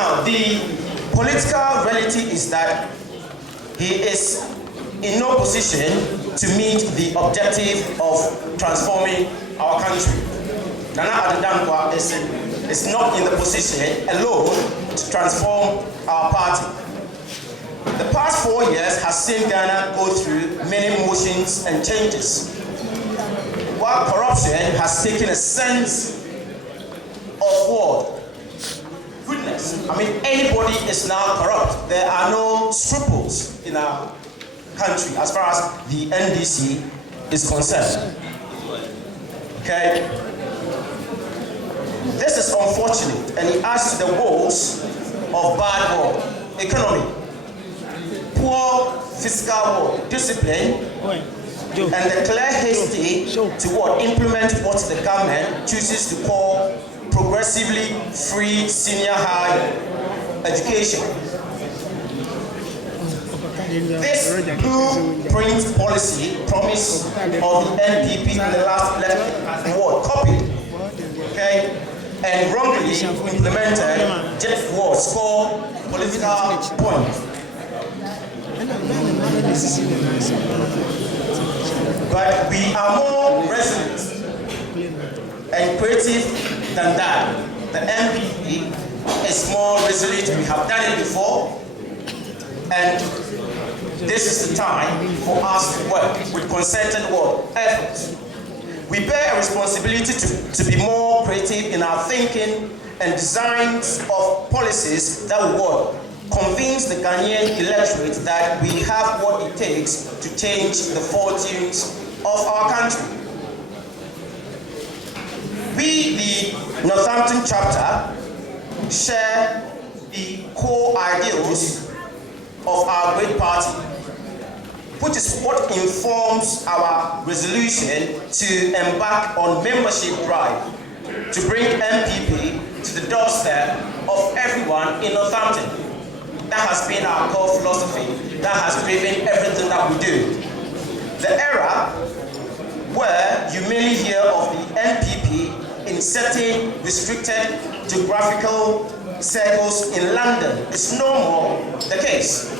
Now, the political reality is that he is in no position to meet the objective of transforming our country. Nana Addo Dankwa is not in the position alone to transform our party. The past 4 years has seen Ghana go through many motions and changes, while corruption has taken a sense of what? Goodness. I mean, anybody is now corrupt. There are no scruples in our country as far as the NDC is concerned. Okay? This is unfortunate, and it adds to the woes of bad war, economy, poor fiscal war, discipline, and the clear hasty to what? Implement what the government chooses to call progressively free senior high education. This blueprint policy promise of the NPP in the last election has been copied, okay, and wrongly implemented just for score political points. But we are more resilient and creative than that. The NPP is more resilient. We have done it before, and this is the time for us to work with concerted efforts. We bear a responsibility to be more creative in our thinking and designs of policies that will convince the Ghanaian electorate that we have what it takes to change the fortunes of our country. We, the Northampton chapter, share the core ideals of our great party, which is what informs our resolution to embark on membership drive to bring NPP to the doorstep of everyone in Northampton. That has been our core philosophy. That has driven everything that we do. The era where you mainly hear of the NPP in certain restricted geographical circles in London is no more the case.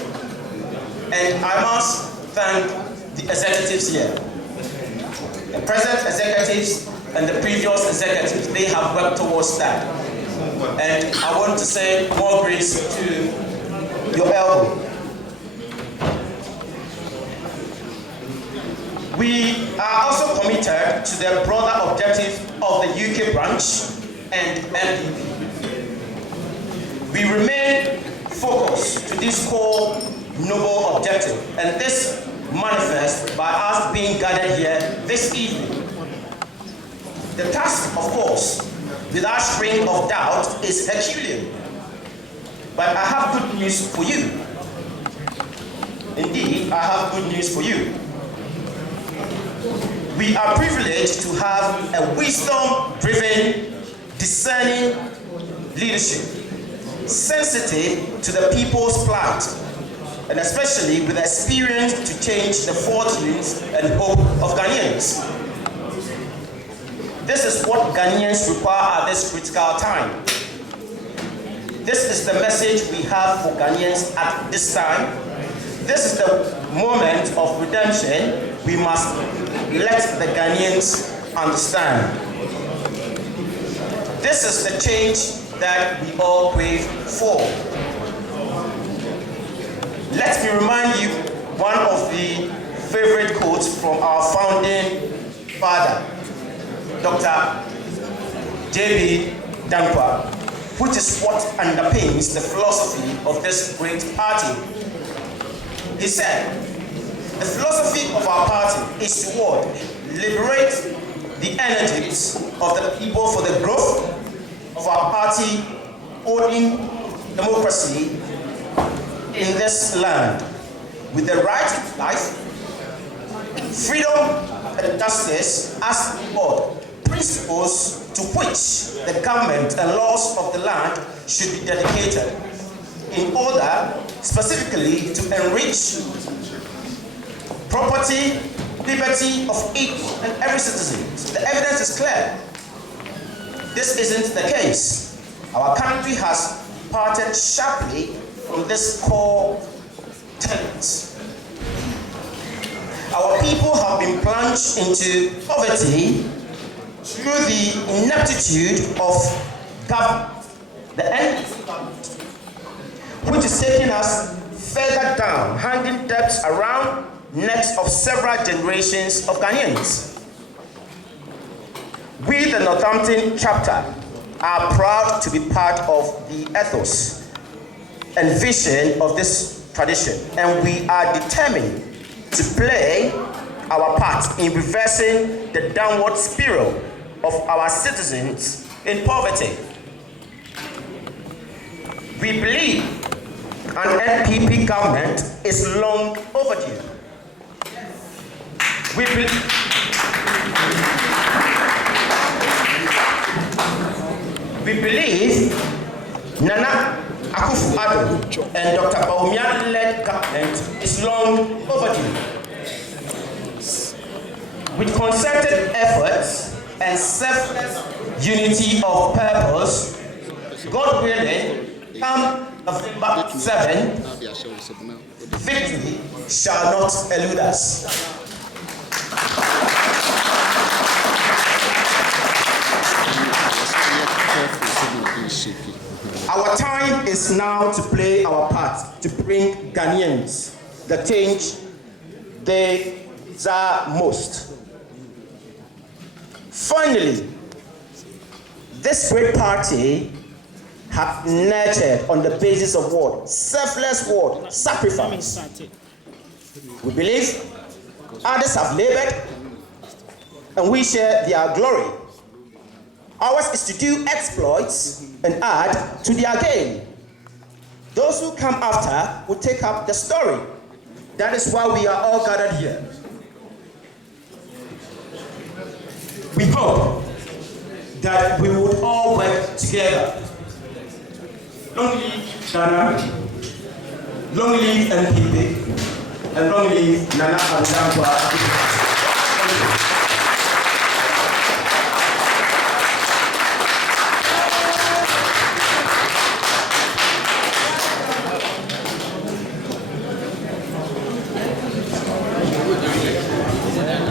And I must thank the executives here. The present executives and the previous executives, they have worked towards that. And I want to say more grace to your elbow. We are also committed to the broader objective of the UK branch and NPP. We remain focused to this core noble objective, and this manifests by us being gathered here this evening. The task, of course, without string of doubt, is Herculean. But I have good news for you. Indeed, I have good news for you. We are privileged to have a wisdom-driven, discerning leadership, sensitive to the people's plight, and especially with experience to change the fortunes and hope of Ghanaians. This is what Ghanaians require at this critical time. This is the message we have for Ghanaians at this time. This is the moment of redemption we must let the Ghanaians understand. This is the change that we all crave for. Let me remind you one of the favorite quotes from our founding father, Dr. J.B. Dankwa, which is what underpins the philosophy of this great party. He said, the philosophy of our party is to what? Liberate the energies of the people for the growth of our party, owning democracy in this land, with the right to life, freedom and justice as what? Principles to which the government and laws of the land should be dedicated, in order specifically to enrich property, liberty of each and every citizen. The evidence is clear. This isn't the case. Our country has departed sharply from this core tenet. Our people have been plunged into poverty through the ineptitude of government, the NPP government, which is taking us further down, hanging debts around necks of several generations of Ghanaians. We, the Northampton chapter, are proud to be part of the ethos and vision of this tradition, and we are determined to play our part in reversing the downward spiral of our citizens in poverty. We believe an NPP government is long overdue. We believe Nana Akufo-Addo and Dr. Bawumia-led government is long overdue. With concerted efforts and selfless unity of purpose, God willing, come November 7, victory shall not elude us. Our time is now to play our part to bring Ghanaians the change they desire most. Finally, this great party have nurtured on the basis of what? Selfless what? Sacrifice. We believe others have labored and we share their glory. Ours is to do exploits and add to their gain. Those who come after will take up the story. That is why we are all gathered here. We hope that we would all work together. Long live Ghana, long live NPP, and long live Nana Addo.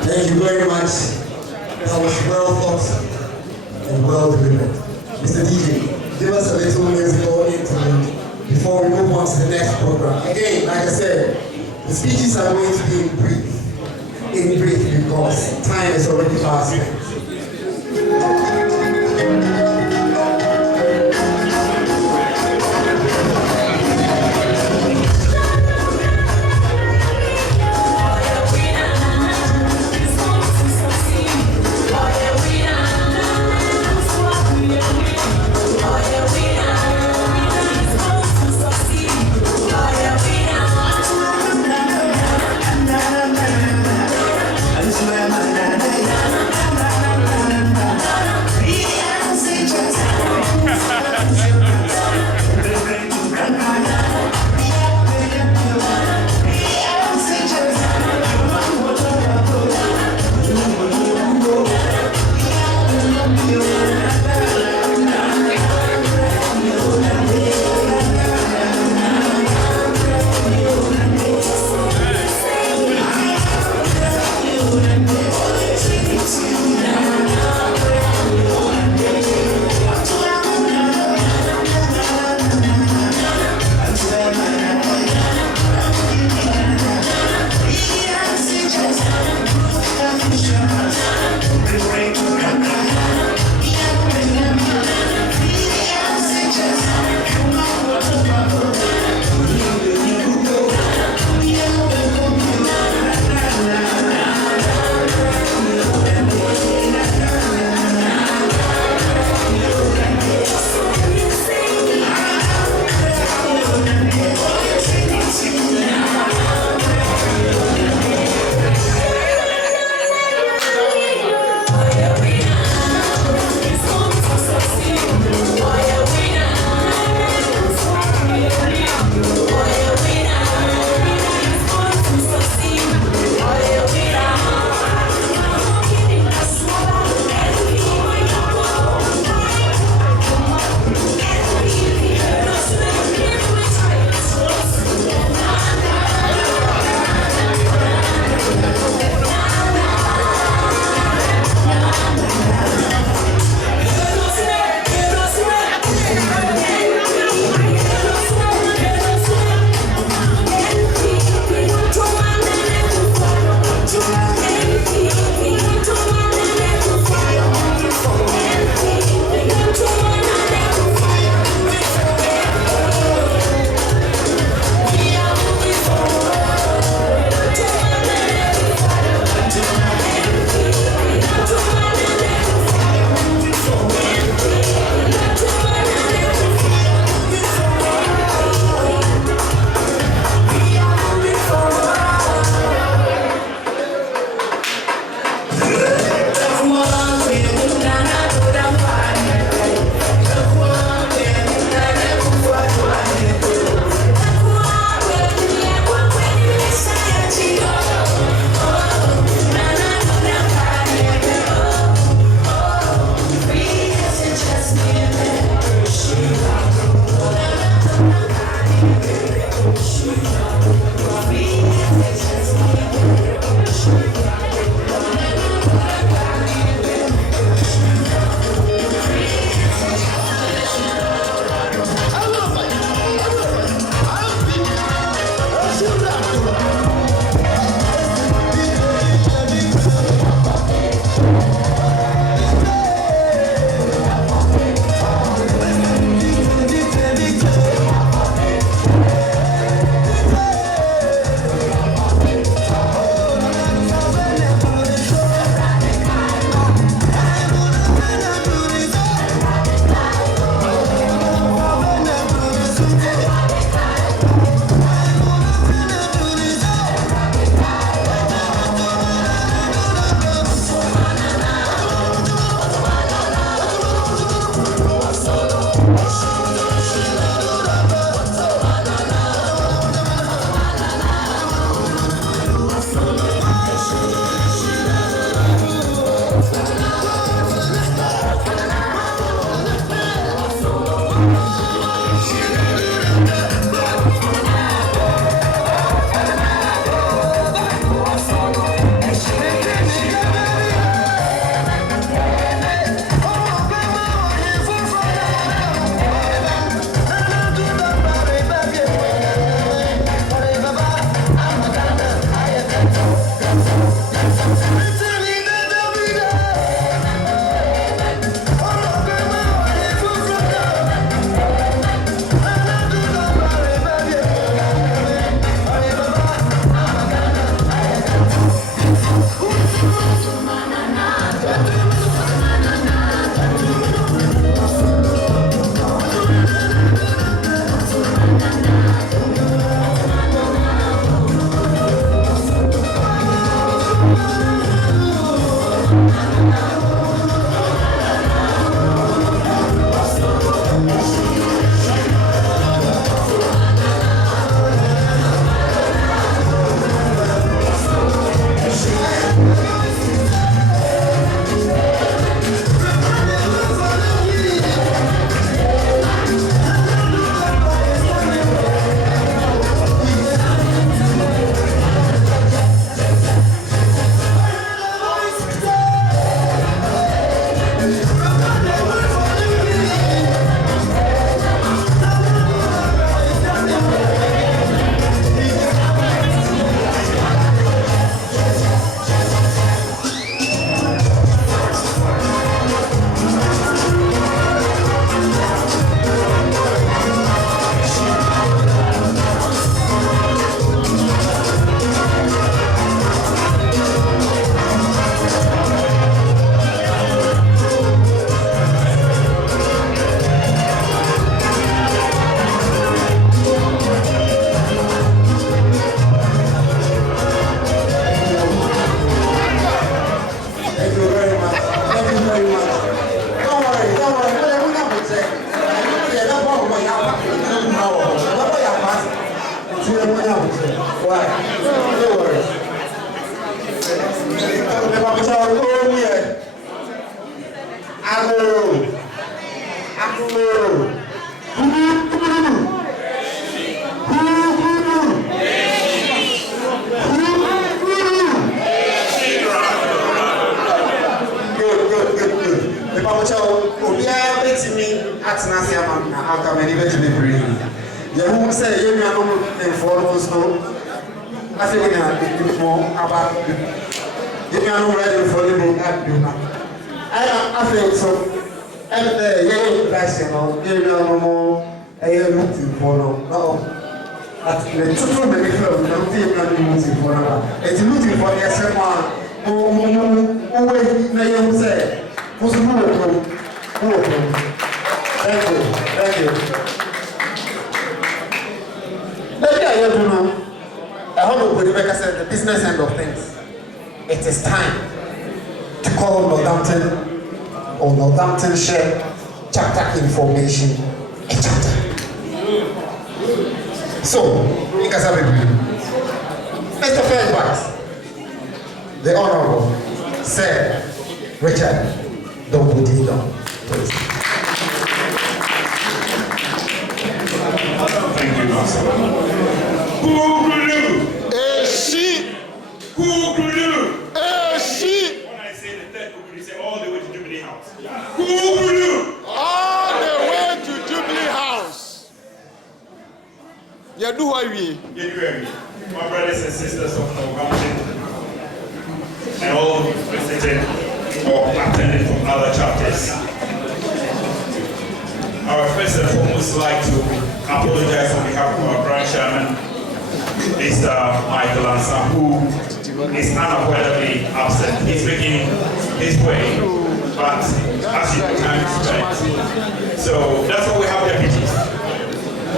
Thank you very much. That was well thought and well delivered. Mr. DJ, give us a little musical interlude before we move on to the next program. Again, like I said, the speeches are going to be in brief because time is already fast. My brothers and sisters of Northampton and all visiting or attending from other chapters. I would first and foremost like to apologize on behalf of our branch chairman, Mr. Michael Ansa, who is unavoidably absent. He's making his way, but as you can expect. So that's why we have deputies.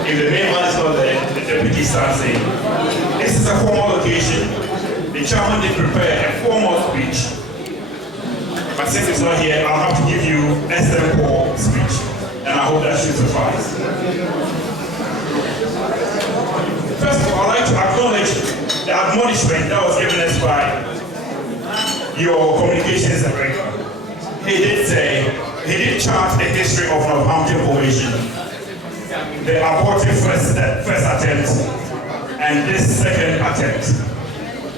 If the main man is not there, the deputy starts in. This is a formal occasion. The chairman did prepare a formal speech. But since it's not here, I'll have to give you a simple speech. And I hope that she's suffice. First of all, I'd like to acknowledge the admonishment that was given us by your communications director. He did chart the history of Northampton formation, the abortive first attempt, and this second attempt,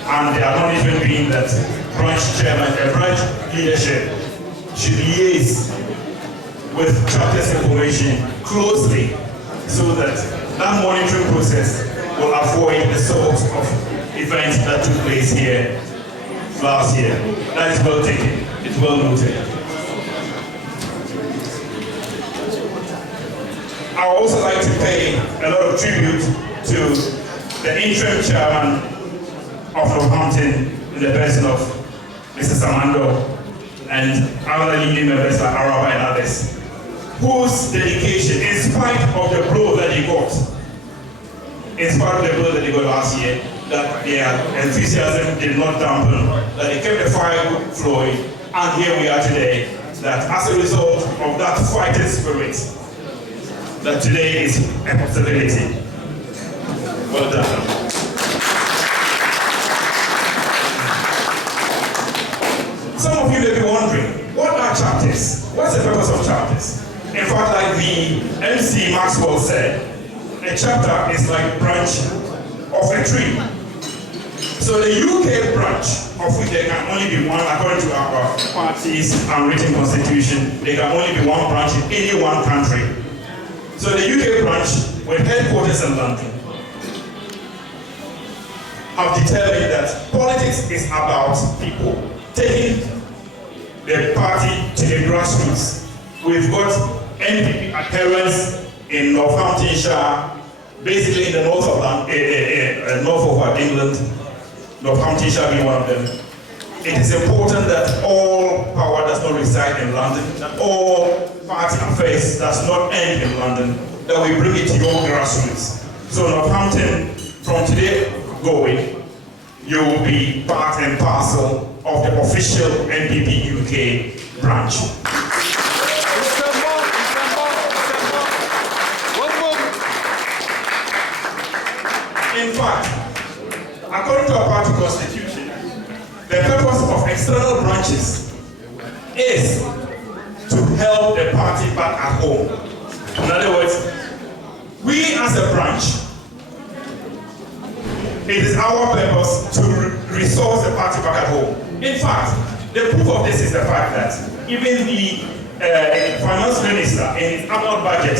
and the acknowledgement being that branch chairman and branch leadership should liaise with chapters information closely so that that monitoring process will avoid the sort of events that took place here last year. That is well taken. It's well noted. I would also like to pay a lot of tribute to the interim chairman of Northampton in the person of Mr. Samando and other leading members like Araba and others, whose dedication, in spite of the blow that they got, last year, that their enthusiasm did not dampen, that they kept the fire flowing, and here we are today, that as a result of that fighting spirit, that today is a possibility. Well done. Some of you may be wondering, what are chapters? What's the purpose of chapters? In fact, like the MC Maxwell said, a chapter is like a branch of a tree. So the UK branch, of which there can only be one, according to our party's unwritten constitution, there can only be one branch in any one country. So the UK branch, with headquarters in London, have determined that politics is about people taking the party to the grassroots. We've got NPP adherents in Northamptonshire, basically in the north of England, Northamptonshire being one of them. It is important that all power does not reside in London, that all party affairs does not end in London, that we bring it to your grassroots. So Northampton, from today going, you will be part and parcel of the official NPP UK branch. In fact, according to our party constitution, the purpose of external branches is to help the party back at home. In other words, we as a branch, it is our purpose to resource the party back at home. In fact, the proof of this is the fact that even the finance minister in his annual budget,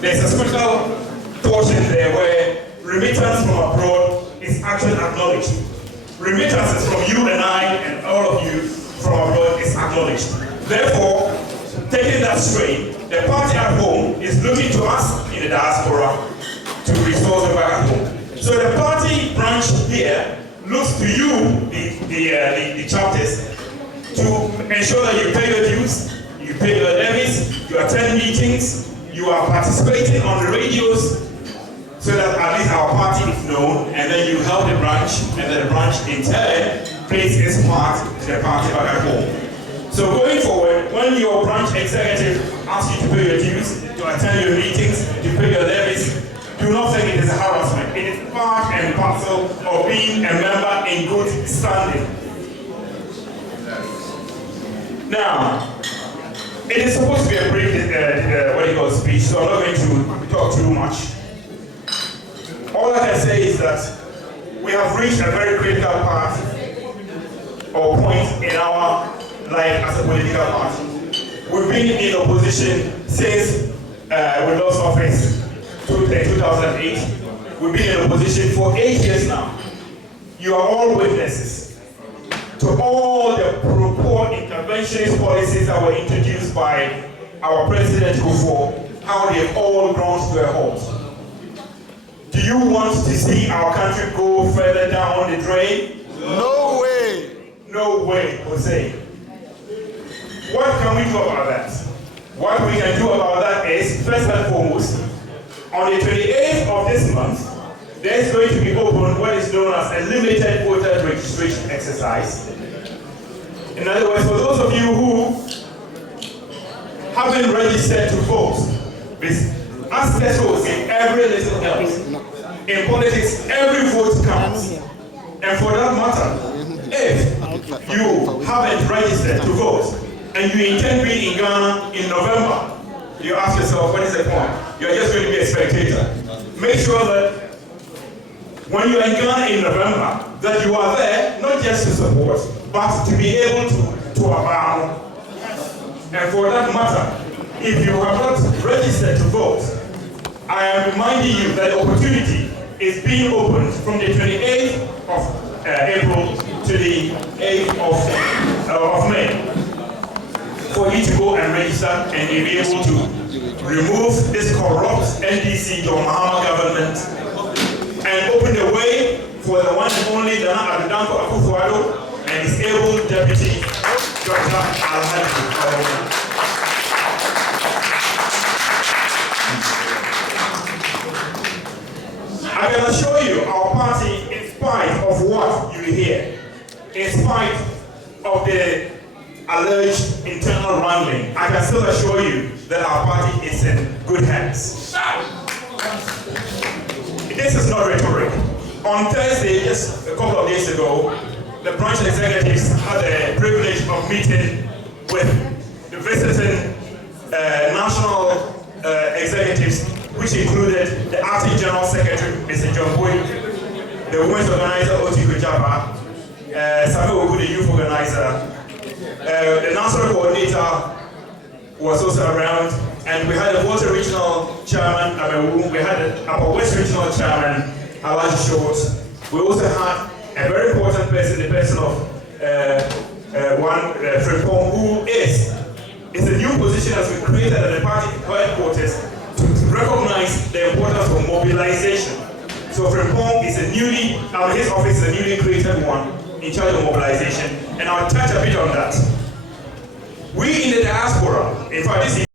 there's a special portion there where remittance from abroad is actually acknowledged. Remittances from you and I and all of you from abroad is acknowledged. Therefore, taking that straight, the party at home is looking to us in the diaspora to resource the back at home. So the party branch here looks to you, the chapters, to ensure that you pay your dues, you pay your levies, you attend meetings, you are participating on the radios, so that at least our party is known, and then you help the branch, and then the branch in turn plays its part to the party back at home. So going forward, when your branch executive asks you to pay your dues, to attend your meetings, to pay your levies, do not think it is a harassment. It is part and parcel of being a member in good standing. Now, it is supposed to be a brief speech, so I'm not going to talk too much. All I can say is that we have reached a very critical part or point in our life as a political party. We've been in opposition since we lost office in 2008. We've been in opposition for 8 years now. You are all witnesses to all the pro-poor interventionist policies that were introduced by our President Kufuor, how they've all ground to a halt. Do you want to see our country go further down the drain? No way! No way, Jose. What can we do about that? What we can do about that is, first and foremost, on the 28th of this month, there is going to be opened what is known as a limited voter registration exercise. In other words, for those of you who haven't registered to vote, As Tesla say, every little helps. In politics, every vote counts. And for that matter, if you haven't registered to vote and you intend being in Ghana in November, you ask yourself, what is the point? You're just going to be a spectator. Make sure that when you're in Ghana in November, that you are there not just to support, but to be able to abound. And for that matter, if you have not registered to vote, I am reminding you that the opportunity is being opened from the 28th of April to the 8th of May for you to go and register and be able to remove this corrupt NDC John Mahama government and open the way for the one and only Nana Adudanko Akufo-Addo and his able deputy Dr. Alhaji. I can assure you, our party, in spite of what you hear, in spite of the alleged internal wrangling, I can still assure you that our party is in good hands. This is not rhetoric. On Thursday, just a couple of days ago, the branch executives had the privilege of meeting with the visiting national executives, which included the Acting General Secretary, Mr. John Boy, the Women's Organizer, Oti Kujaba, Samuel Ogu, the Youth Organizer, the National Coordinator was also around, and we had the Volta Regional Chairman, Amewu, we had the Upper West Regional Chairman, Alaji Short. We also had a very important person, the person of Frimpong, who is a new position as we created at the party headquarters to recognize the importance of mobilization. So Frimpong is his office is a newly created one in charge of mobilization, and I'll touch a bit on that. We in the diaspora, in fact, this